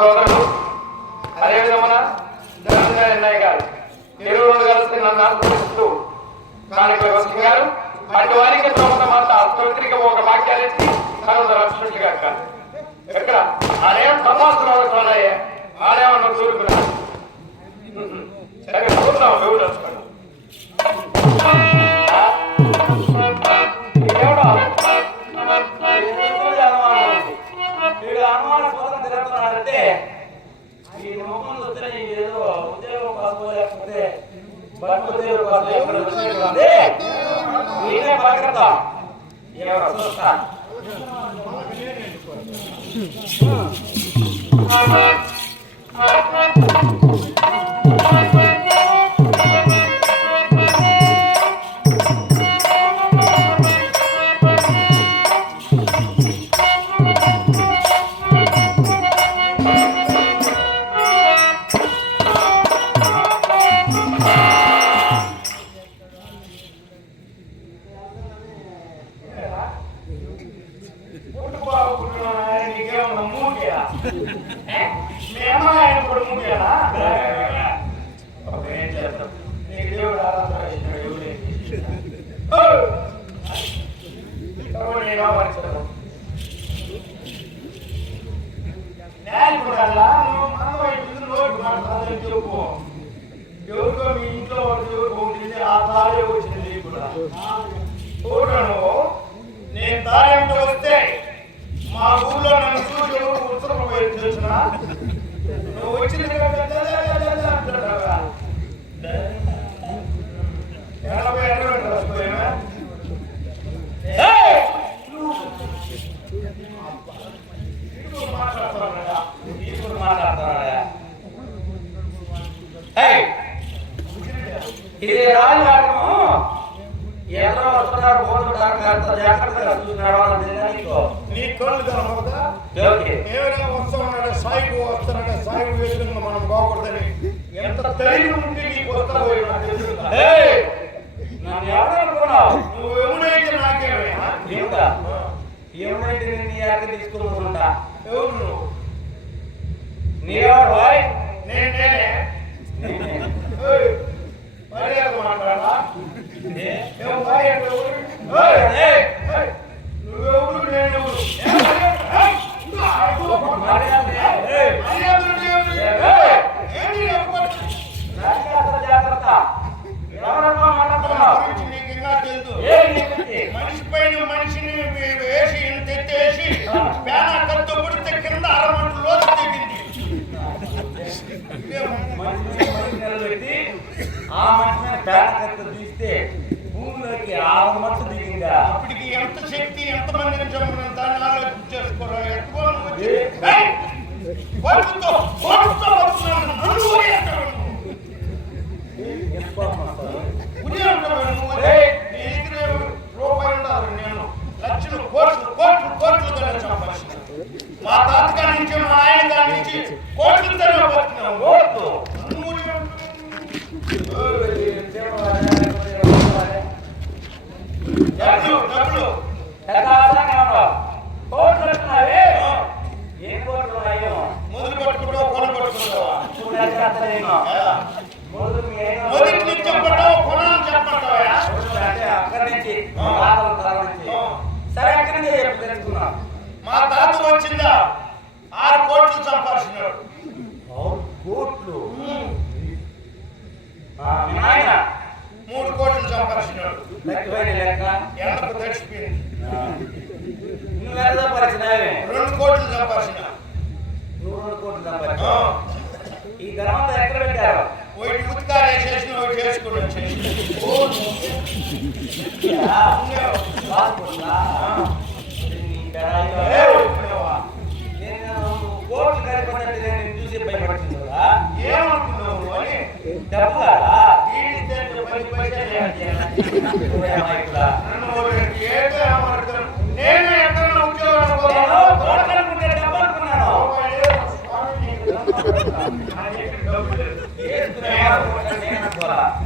సోదరుడు. అదేవిధమున ధనంగా ఎన్నయ్య గారు తెలుగులో కలిసి నన్ను ఆశ్రయిస్తూ దానికి వచ్చిన గారు. అటు వారికి తోట మాట అస్తోత్రిక ఒక వాక్యాలు ఇచ్చి సర్వత రక్షించి గాక. ఎక్కడ? ఆడేం సమాసం అవుతున్నాయే ఆడేమన్నా చూరుకున్నారు సరే చూద్దాం ఎవరు బతుకుదేవుడు కోసం ఎక్కడ ఉంది నేనే బతకతా ఎవరు చూస్తా వచ్చినా నువ్వు వచ్చిన అంటున్నావా ఎనభై ఎనభై రాసిపోయినా మాట్లాడుతున్నాడా ఇప్పుడు మాట్లాడుతున్నాడా ఇది రాజాటము ఎవరో వస్తున్నారు పోతున్నారు జాగ్రత్తగా చూస్తున్నాడు నీకు నీ కోళ్ళు కేవలం వస్తున్నాడు సాయికు వస్తున్నాడు సాయికు వేసుకున్న మనం బాగుపడదని ఎంత తెలివి ఉంటే నీకు వస్తావో నన్ను ఎవరనుకున్నా నువ్వు ఎవరైతే నాకేమే ఏమిటా ఏమైతే నేను నీ యాక తీసుకున్నావు ఎవరు నువ్వు నీ ఎవరు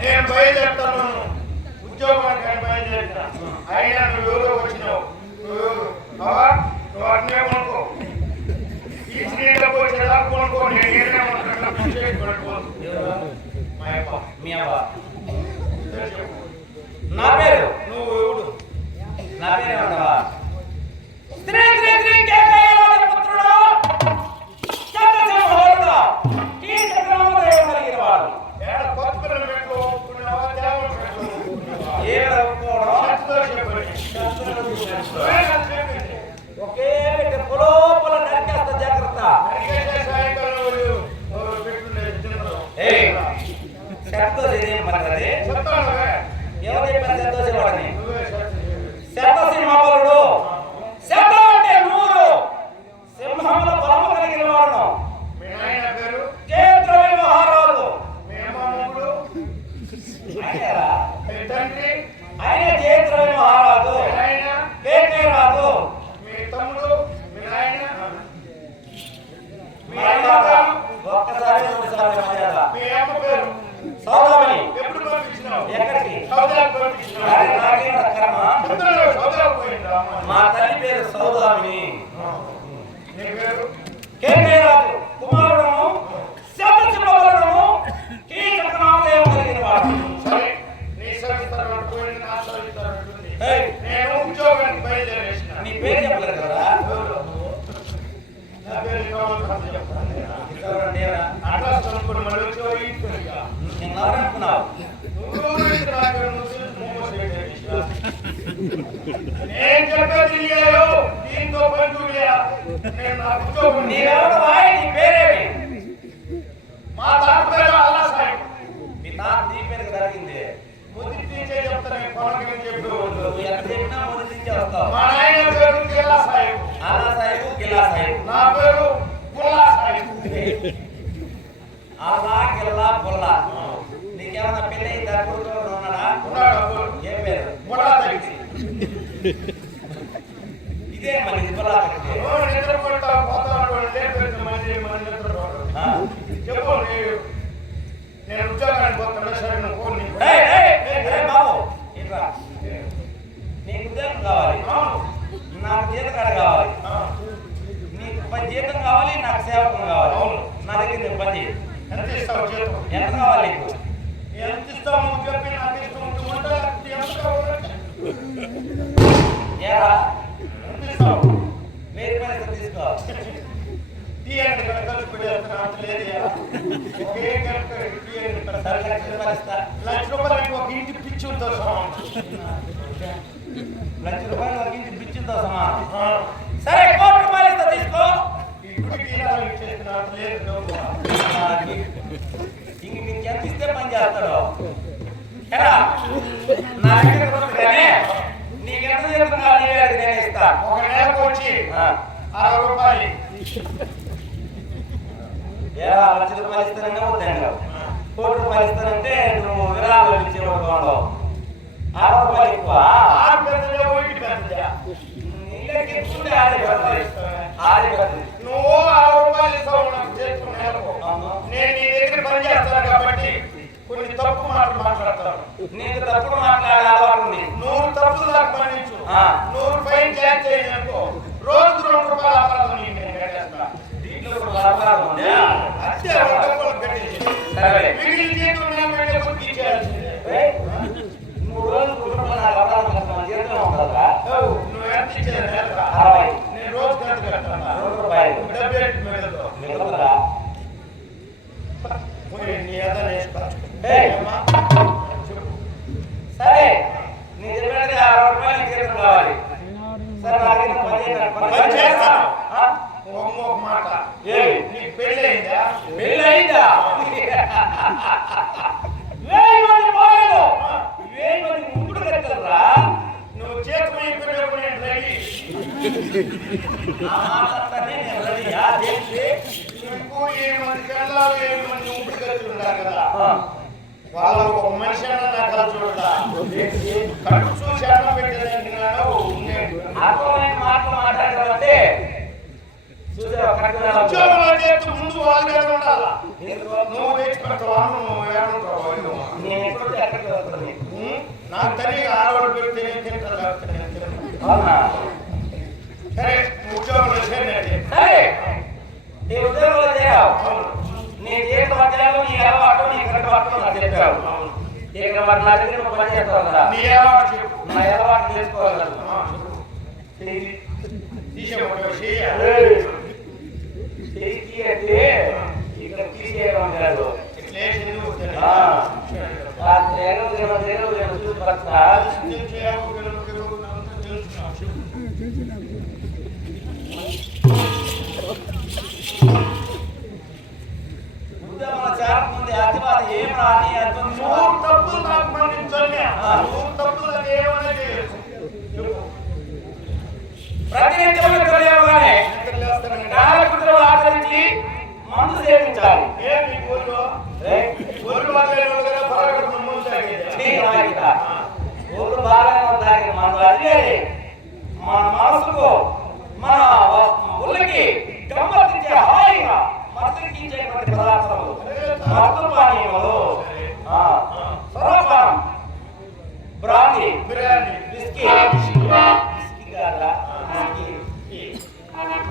నేను బయలుదేరుతాను ఉద్యోగానికి నేను బయలుదేరుతా అయినా నువ్వు ఎవరో వచ్చినావు నువ్వు అట్నే కొనుక్కో ఈ స్త్రీలకు వచ్చేలా కొనుక్కో నేను ఏదైనా కొనుక్కో మీ అబ్బా Ah, pero... చూడయా. నేను నా ఉద్యోగం నీవెవరు వాయి నీ పేరేమి మా తాత పేరు అల్లా సాహిబ్ మీ తాత నీ పేరు జరిగింది మొదటి నుంచే చెప్తాను పవన్ చెప్పు నువ్వు ఎక్కడ చెప్పినా మొదటి నుంచి వస్తావు మా నాయన పేరు జిల్లా సాహిబ్ ఆలా సాహిబు గిల్లా సాహిబు నా పేరు గుల్లా సాహిబ్ ఆలా గిల్లా బుల్లా నీకేమన్నా పెళ్ళి అయిందా కొడుకు ఎవరైనా ఉన్నాడా ఉన్నాడు అప్పుడు. ఏ పేరు బుల్లా తగ్గి ఇదే నిద్రపోతా పోతాడు లేకపోతే మళ్ళీ మన నిద్రపోడు చెప్పు నీ- నేను ఉద్యోగానికి పోతున్నా సరే నువ్వు ఫోన్ బాబు ఇట్రా నీకు ఉద్యోగం కావాలి. నాకు జీతకాడ కావాలి. నీకు పని జీతం కావాలి నాకు సేవకం కావాలి. అవును. నా దగ్గర నువ్వు పని చేయి. ఎంత ఇస్తావు జీతం? ఎంత కావాలి నీకు? ఎంత ఇస్తావు? నువ్వు చెప్పి నాకు ఇష్టం నువ్వు అంటే ఎంత కావాలంటే ఏరా ఎంత ఇస్తావు? వేరే పని ఇస్తే తీసుకో తీయండి ఇక్కడ కలిసి పెట్టేస్తున్నా, లేదు ఒకే తీయండి సరే సరే. లక్ష రూపాయలు ఒక ఇంటి పిచ్చి సమానం. లక్ష రూపాయలు ఒక ఇంటి సమానం సరే కోటి రూపాయలు ఇస్తా తీసుకో లేదు ఇంక నీకు ఎంత ఇస్తే పని చేస్తాడు ఎరా నా దగ్గర నేను ఇస్తా ఒక నెలకు వచ్చి అరవై రూపాయలు. ఏరా లక్ష రూపాయలు ఇస్తానంటే వద్దండి కోటి రూపాయలు ఇస్తానంటే నువ్వు విరాళాలు ఇచ్చేవాడు ఉండవు అరవై రూపాయలు ఎక్కువ ఆరు పెద్దదే ఒకటి పెద్దదే నీళ్ళకి ఎక్కువ ఆడే పెద్దది ఆడే పెద్దది నువ్వు అరవై రూపాయలు ఇస్తావు నాకు చేసుకున్న నెలకు అవును. నేను నీ దగ్గర పని చేస్తాను కాబట్టి కొన్ని తప్పు మాటలు మాట్లాడతాను నీకు తప్పుడు మాట్లాడే అలవాటు ఉంది నూరు తప్పులు నాకు పనిచ్చు ఆ. నూరు పైన జాయిన్ చేయనుకో రోజుకు రెండు రూపాయలు అపరాధం నీకు నేను కట్టేస్తా దీంట్లో కూడా వ్యాపారం ఉంది అంతే రెండు రూపాయలు కట్టేసి సరే మిగిలిన జీతం నేను పెట్టే కొడుకు ఇచ్చేయాల్సిందే ఏయ్, మూడు రోజులు కుటుంబంలో నాకు వ్యాపారం చేస్తాను జీతం ఉంటుందా ఓ, నువ్వు ఎంత ఇచ్చేది నెలకు? అరవై నేను రోజు ఎంత కడతాను రెండు రూపాయలు డబ్బు ఏంటి మిగలదు మిగులుతుందా పోయి నీ ఏదైనా వేస్తా. ఏయ్. ఏమ్మా? చెప్పు. సరే నీ చెప్పినది అరవై రూపాయలు నీకు జీతం కావాలి సరే నాకైతే పని చేయాలి. పని చేస్తాను. ఆ? ఒక ఒక మాట. నీకు పెళ్ళి అయిందా పెళ్ళి అయిందా వేయి మంది మంది కట్టరా నువ్వు నేను రెడీ. ఆ దేనికి? నీకు ఏడు మంది పిల్లలు ఏడు మంది ఊపిరి కలుగుతున్నారు కదా. వాళ్ళు ఒక మనిషి అన్న నా కళ చూడదా కడుపు చూసి అన్నం పెట్టేదానికి. అర్థమైన మాటలు మాట్లాడాలంటే చూసావా కరెక్ట్గా ఉద్యోగంలో చేస్తూ ముందు వాళ్ళ ఉండాలా? నువ్వు తెచ్చి పెట్టవా నువ్వు ఏమంటావు నాకు తెలియక ఆడవాళ్ళు పెడితే సరే చేరినట్టే సరే. నీ ఉద్యోగంలో చేరావు నీ జీవిత మధ్యలో నీ అలవాటు నీ కట్టుబాటు నాకు చెప్పావు ఇక మరి నా దగ్గర నువ్వు పని చేస్తావు కదా. నీ ఏవాడు చెప్పు. నా అలవాటు తెలుసుకోవాలి కదా. ఆ, అంటే ఇక్కడ తీసేయడం కాదు ఇట్లా ఆ. అర్థం తప్పులు నాకు మన్నించండి చేయొచ్చు ప్రతినిత్యం కలియగానే కాలకృతులు ఆచరించి మందు సేవించాలి. ఊరు బాగానే ఉందాక మందు. అదే మన మనసుకు మన ఉల్లకి గమ్మత్తించే హాయిగా మత్తించేటువంటి పదార్థాలు మత్తు పానీయములు ఆ, సర్వపానం. బ్రాంతి. బిర్యానీ విస్కీ.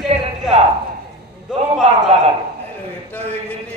टीचर का दो बार लगा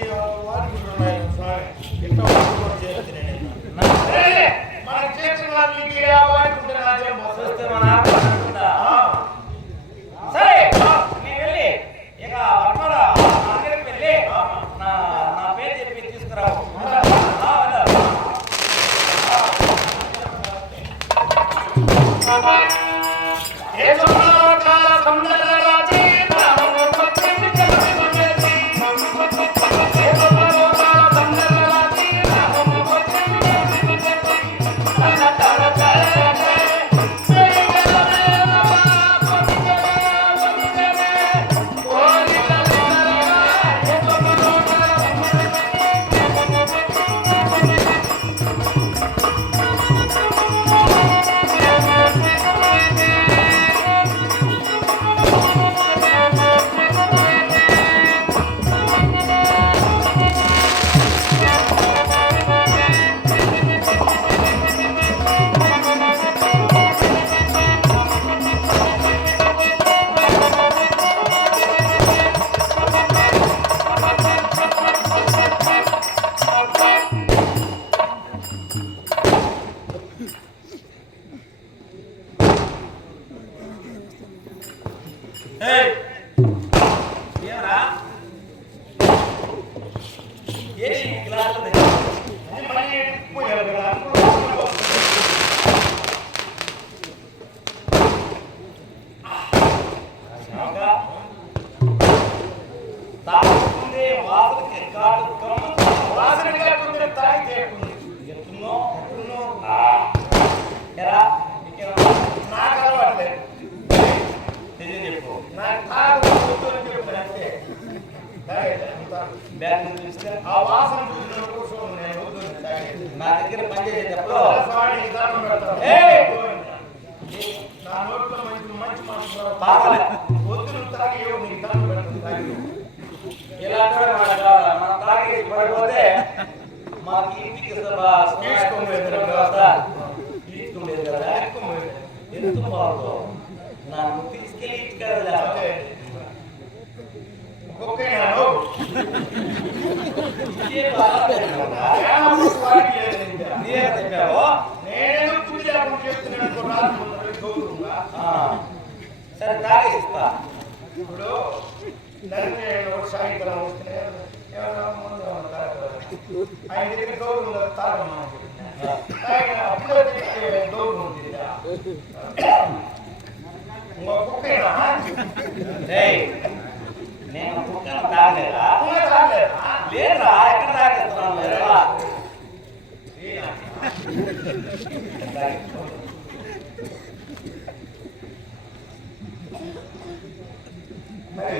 తాగు. బ్యాగ్ నుంచి తీస్తే ఆ వాసన చూసిన కూర్చోను నేను వద్దు అని తాగేది. నా దగ్గర పనిచేసేటప్పుడు స్వామి నీకు దండం పెడతాను. ఏయ్! నా నోట్లో మంచి మంచి మాటలు తాగలే. వద్దు నువ్వు తాగి ఇవ్వు, నీకు దండం పెడతాను, తాగి ఇవ్వు. ఇలాంటివే మనకు కావాలి. మనం తాగేసి పడిపోతే మాకు ఇంటికి సభ- తీసుకోలేదు కదా. వ్యవస్థ తీసుకోలేదు కదా ఎక్కువ ఎందుకు బాగు నన్ను తీసుకెళ్ళి ఇంటికి వెళ్ళా. అంతే. ఒక్కొక్కైనా నువ్వు. ఇదే బాగుంటుంది కదా. ఏమో సరే తాగేసి ఇస్తా ఇప్పుడు సాయంత్రం వస్తే ఆయన దగ్గర అప్పుడే ఉంది నేను కుక్కను తాగలేదా తాగలేదా? లేదురా ఎక్కడ తాగేస్తున్నాను లేదురా మరి